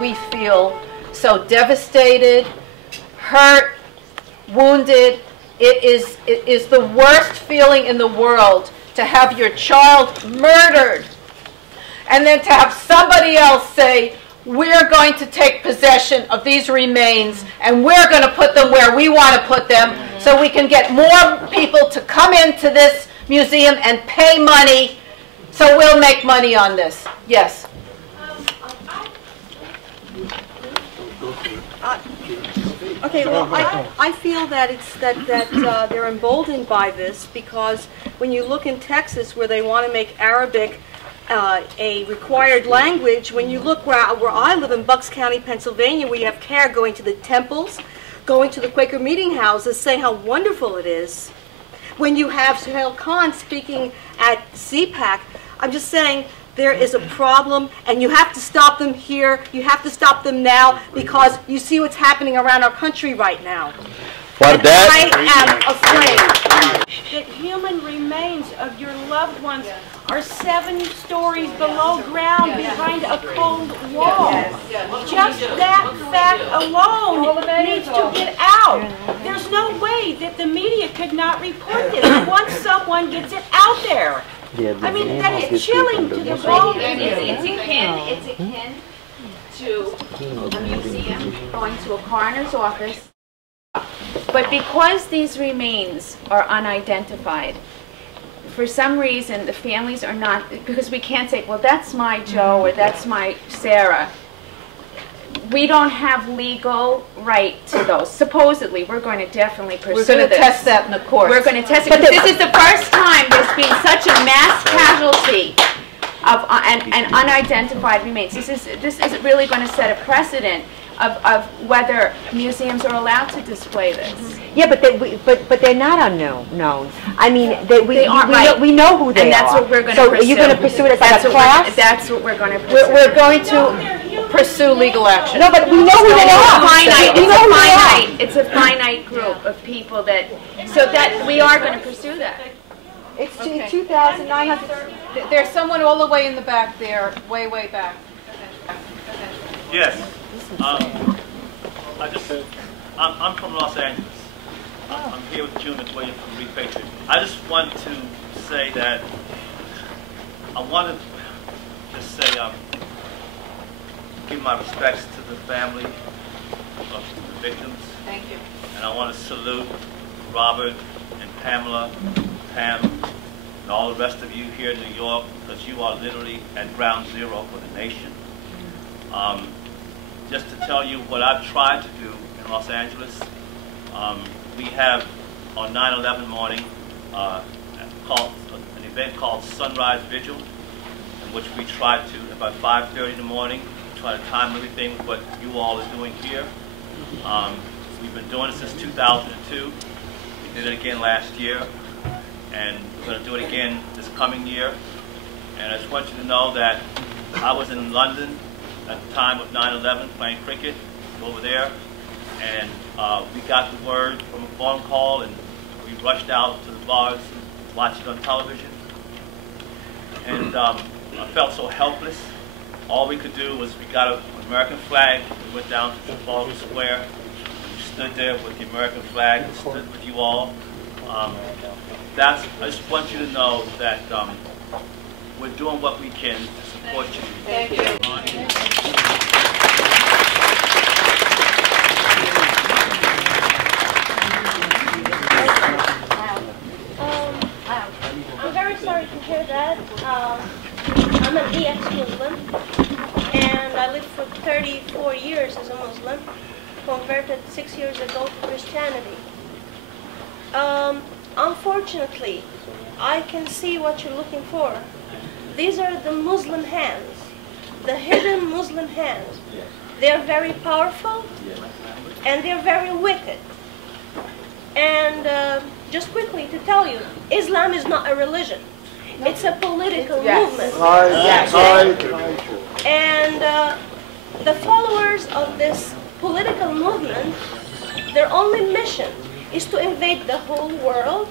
We feel so devastated, hurt, wounded. It is the worst feeling in the world to have your child murdered and then to have somebody else say, we're going to take possession of these remains and we're going to put them where we want to put them so we can get more people to come into this museum and pay money, so we'll make money on this. Yes. Okay, well, I feel that it's that they're emboldened by this because when you look in Texas where they want to make Arabic a required language, when you look where I live in Bucks County, Pennsylvania, we have CARE going to the temples, going to the Quaker meeting houses, saying how wonderful it is. When you have Suhail Khan speaking at CPAC, I'm just saying there is a problem, and you have to stop them here. You have to stop them now because you see what's happening around our country right now. And I am afraid that human remains of your loved ones are 7 stories below ground behind a cold wall. Just that fact alone needs to get out. There's no way that the media could not report this once someone gets it out there. I mean, that is chilling to the bone. It's akin to a museum going to a coroner's office. But because these remains are unidentified, for some reason the families are not, because we can't say, well, that's my Joe or that's my Sarah. We don't have legal right to those. Supposedly, we're going to definitely pursue this. We're going to test that in the courts. We're going to test it. But this is the first time there's been such a mass casualty of and unidentified remains. This is really going to set a precedent of whether museums are allowed to display this. Yeah, but they're not unknown. I mean, we know who they are. And that's what we're going to pursue. So are you going to pursue it as like a class? That's what we're going to pursue. We're going to pursue legal action. No, but we know who they are. It's a finite group of people that, so that we are going to pursue that. It's 2,900. There's someone all the way in the back there, way back. Yes. I'm from Los Angeles. I'm here with June McWilliams from Repatriate. I just want to say that I want to just say give my respects to the family of the victims. Thank you. And I want to salute Robert and Pamela, Pam, and all the rest of you here in New York, because you are literally at ground zero for the nation. Just to tell you what I've tried to do in Los Angeles, we have on 9/11 morning an event called Sunrise Vigil, in which we try to, about 5:30 in the morning, try to time everything with what you all are doing here. We've been doing it since 2002. We did it again last year, and we're going to do it again this coming year. And I just want you to know that I was in London at the time of 9/11 playing cricket over there, and we got the word from a phone call, and we rushed out to the bars and watched it on television. And I felt so helpless. All we could do was we got an American flag, we went down to Trafalgar Square, we stood there with the American flag and stood with you all. I just want you to know that we're doing what we can to support you. Thank you. I'm very sorry to hear that. I'm an ex-Muslim, and I lived for 34 years as a Muslim, converted 6 years ago to Christianity. Unfortunately, I can see what you're looking for. These are the Muslim hands, the hidden Muslim hands. They're very powerful, and they're very wicked. And just quickly to tell you, Islam is not a religion. It's a political movement. And the followers of this political movement, their only mission is to invade the whole world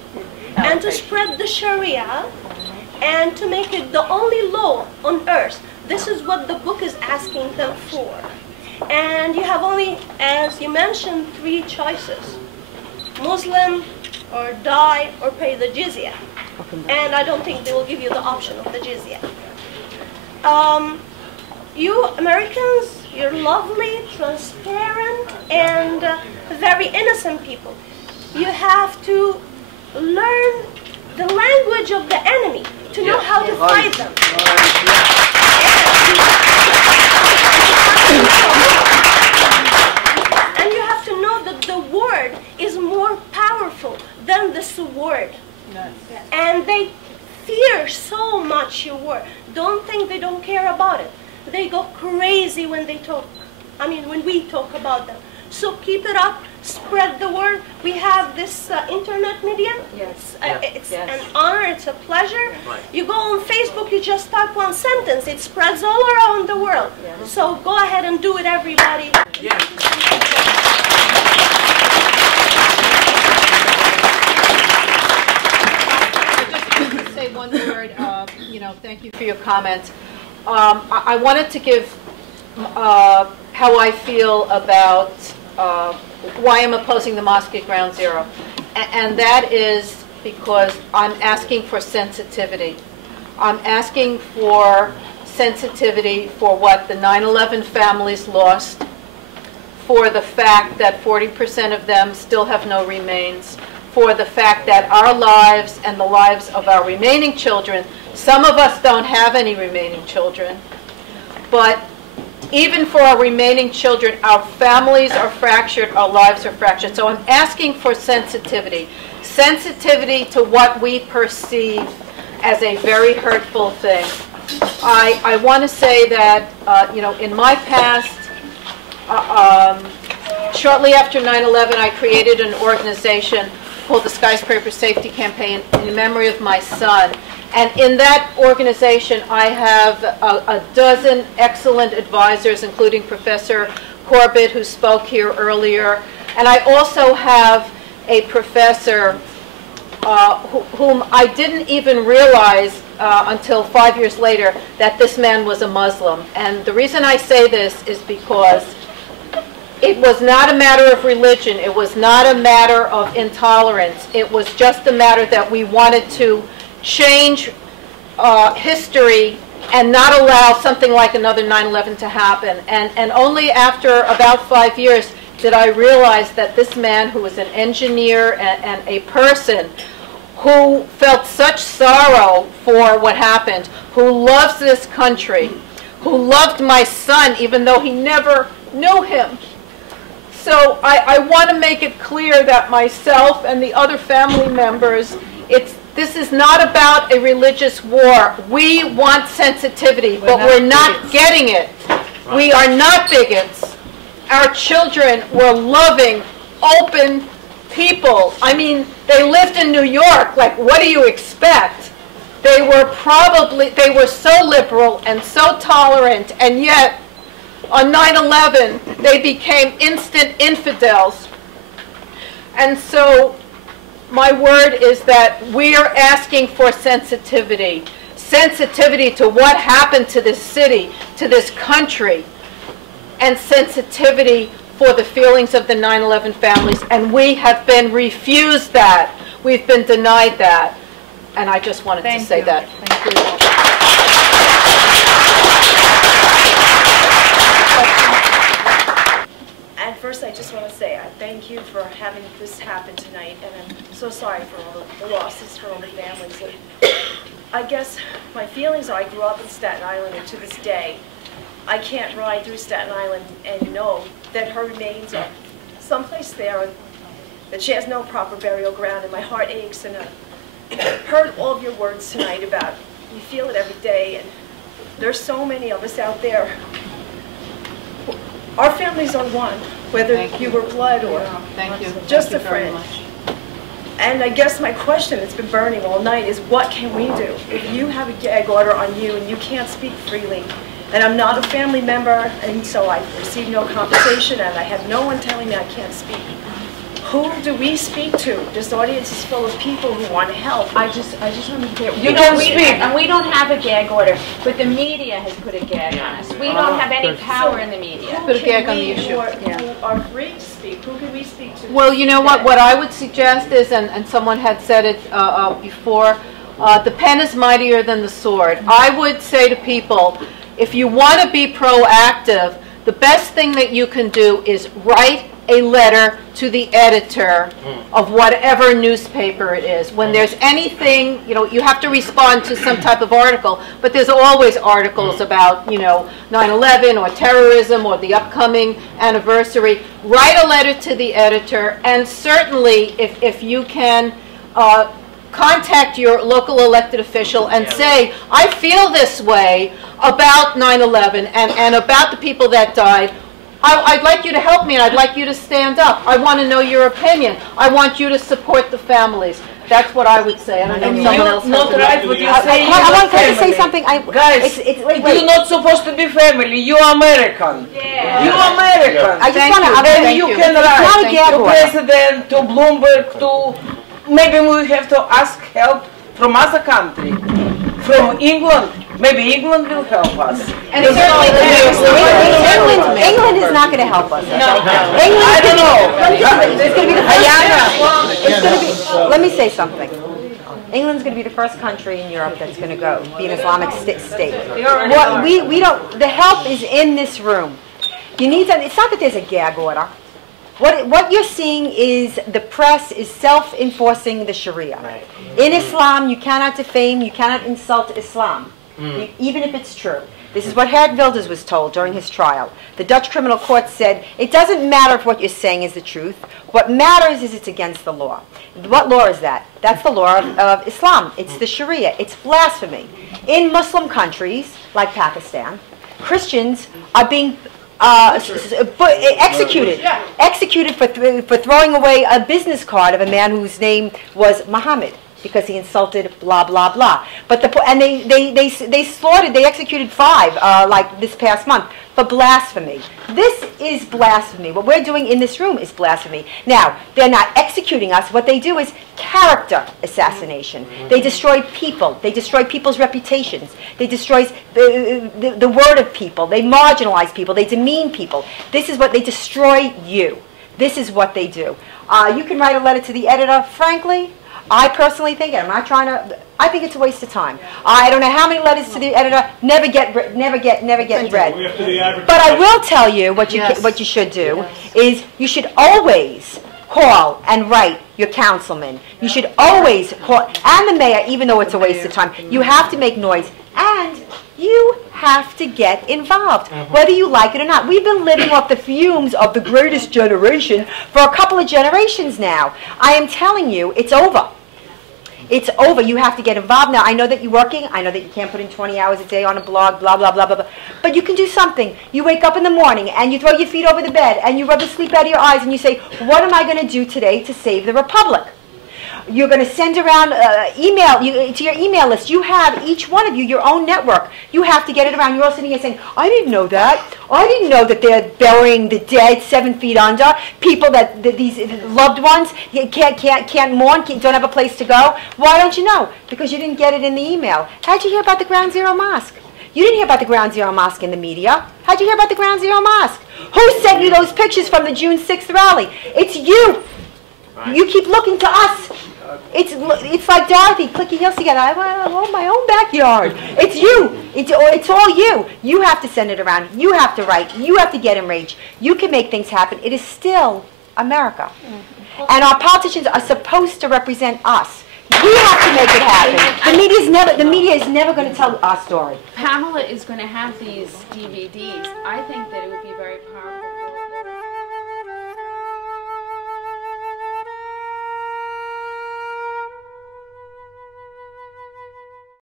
and to spread the Sharia and to make it the only law on earth. This is what the book is asking them for. And you have only, as you mentioned, 3 choices: Muslim, or die, or pay the jizya. And I don't think they will give you the option of the jizya. You Americans, you're lovely, transparent, and very innocent people. You have to learn the language of the enemy to know how to fight them. And you have to know that the word is more powerful than the sword. And they fear so much your word. Don't think they don't care about it. They go crazy when they talk. When we talk about them. So keep it up, spread the word. We have this internet media. Yes. It's an honor, it's a pleasure. You go on Facebook, you just type one sentence, it spreads all around the world. So go ahead and do it, everybody. Say one word. Thank you for your comments. I wanted to give how I feel about why I'm opposing the mosque at Ground Zero, and that is because I'm asking for sensitivity. I'm asking for sensitivity for what the 9/11 families lost, for the fact that 40% of them still have no remains, for the fact that our lives and the lives of our remaining children, some of us don't have any remaining children, but even for our remaining children, our families are fractured, our lives are fractured. So I'm asking for sensitivity. Sensitivity to what we perceive as a very hurtful thing. I want to say that, in my past, shortly after 9/11, I created an organization called the Skyscraper Safety Campaign in memory of my son. And in that organization, I have a dozen excellent advisors, including Professor Corbett, who spoke here earlier. And I also have a professor whom I didn't even realize until 5 years later that this man was a Muslim. And the reason I say this is because it was not a matter of religion. It was not a matter of intolerance. It was just a matter that we wanted to change history and not allow something like another 9/11 to happen. And only after about 5 years did I realize that this man, who was an engineer and a person who felt such sorrow for what happened, who loves this country, who loved my son even though he never knew him. So I want to make it clear that myself and the other family members, this is not about a religious war. We want sensitivity, but we're not getting it. We are not bigots. Our children were loving, open people. They lived in New York. Like, what do you expect? They were so liberal and so tolerant, and yet on 9/11, they became instant infidels. And so my word is that we are asking for sensitivity. Sensitivity to what happened to this city, to this country, and sensitivity for the feelings of the 9/11 families. And we have been refused that. We've been denied that. And I just wanted to say that. Thank you. First, I just want to say I thank you for having this happen tonight, and I'm so sorry for all the losses for all the families. And I guess my feelings are I grew up in Staten Island, and to this day, I can't ride through Staten Island and know that her remains are someplace there, and that she has no proper burial ground, and my heart aches. And I've heard all of your words tonight about you feel it every day, and there's so many of us out there. Our families are one, whether you were blood or just a friend. And I guess my question that's been burning all night is, what can we do? If you have a gag order on you and you can't speak freely, and I'm not a family member, and so I receive no compensation, and I have no one telling me I can't speak, Who do we speak to? This audience is full of people who want to help. I just want to be clear. You don't speak. And we don't have a gag order, but the media has put a gag on us. We don't have any power in the media. Put a gag on the issue. Who are free to speak? Who can we speak to? Well, you know what I would suggest is, and someone had said it before, the pen is mightier than the sword. I would say to people, if you want to be proactive, the best thing that you can do is write a letter to the editor of whatever newspaper it is. When there's anything, you have to respond to some type of article, but there's always articles about, 9/11 or terrorism or the upcoming anniversary. Write a letter to the editor, and certainly if you can contact your local elected official and say, I feel this way about 9/11 and about the people that died. I'd like you to help me, and I'd like you to stand up. I want to know your opinion. I want you to support the families. That's what I would say. I don't know if someone else not right what you say. I want to say something. Guys, you're not supposed to be family. You're American. Yeah. You're American. I just want to. And you can write to President, to Bloomberg, to maybe we have to ask help from other country, from England. Maybe England will help us. And England is not going to help us. Okay? I don't know. It's going to be the first. Let me say something. England's going to be the first country in Europe that's going to be an Islamic state. What we don't. The help is in this room. You need to. It's not that there's a gag order. What you're seeing is the press is self-enforcing the Sharia. In Islam, you cannot defame, you cannot insult Islam. Even if it's true. This is what Geert Wilders was told during his trial. The Dutch criminal court said, it doesn't matter if what you're saying is the truth. What matters is it's against the law. What law is that? That's the law of Islam. It's the Sharia. It's blasphemy. In Muslim countries, like Pakistan, Christians are being executed for throwing away a business card of a man whose name was Muhammad, because he insulted blah blah blah. But they executed 5 like this past month for blasphemy. This is blasphemy. What we're doing in this room is blasphemy. Now, they're not executing us. What they do is character assassination. They destroy people. They destroy people's reputations. They destroy the word of people. They marginalize people. They demean people. This is what they destroy you. This is what they do. You can write a letter to the editor. Frankly, I personally think, and I'm not trying to, I think it's a waste of time. I don't know how many letters to the editor never get read. But I will tell you what you should do is you should always call and write your councilman. You should always call, and the mayor, even though it's a waste of time. You have to make noise, and you have to get involved, whether you like it or not. We've been living off the fumes of the greatest generation for a couple of generations now. I am telling you, it's over. It's over. You have to get involved now. I know that you're working. I know that you can't put in 20 hours a day on a blog, blah, blah, blah, blah, blah. But you can do something. You wake up in the morning and you throw your feet over the bed and you rub the sleep out of your eyes and you say, what am I going to do today to save the Republic? You're going to send around email to your email list. You have, each one of you, your own network. You have to get it around. You're all sitting here saying, I didn't know that. I didn't know that they're burying the dead 7 feet under. People that these loved ones can't mourn, don't have a place to go. Why don't you know? Because you didn't get it in the email. How'd you hear about the Ground Zero Mosque? You didn't hear about the Ground Zero Mosque in the media. How'd you hear about the Ground Zero Mosque? Who sent you those pictures from the June 6th rally? It's you. You keep looking to us. It's like Dorothy, click your heels together. I want my own backyard. It's you. It's all you. You have to send it around. You have to write. You have to get enraged. You can make things happen. It is still America. And our politicians are supposed to represent us. We have to make it happen. The media is never going to tell our story. Pamela is going to have these DVDs. I think that it would be very powerful.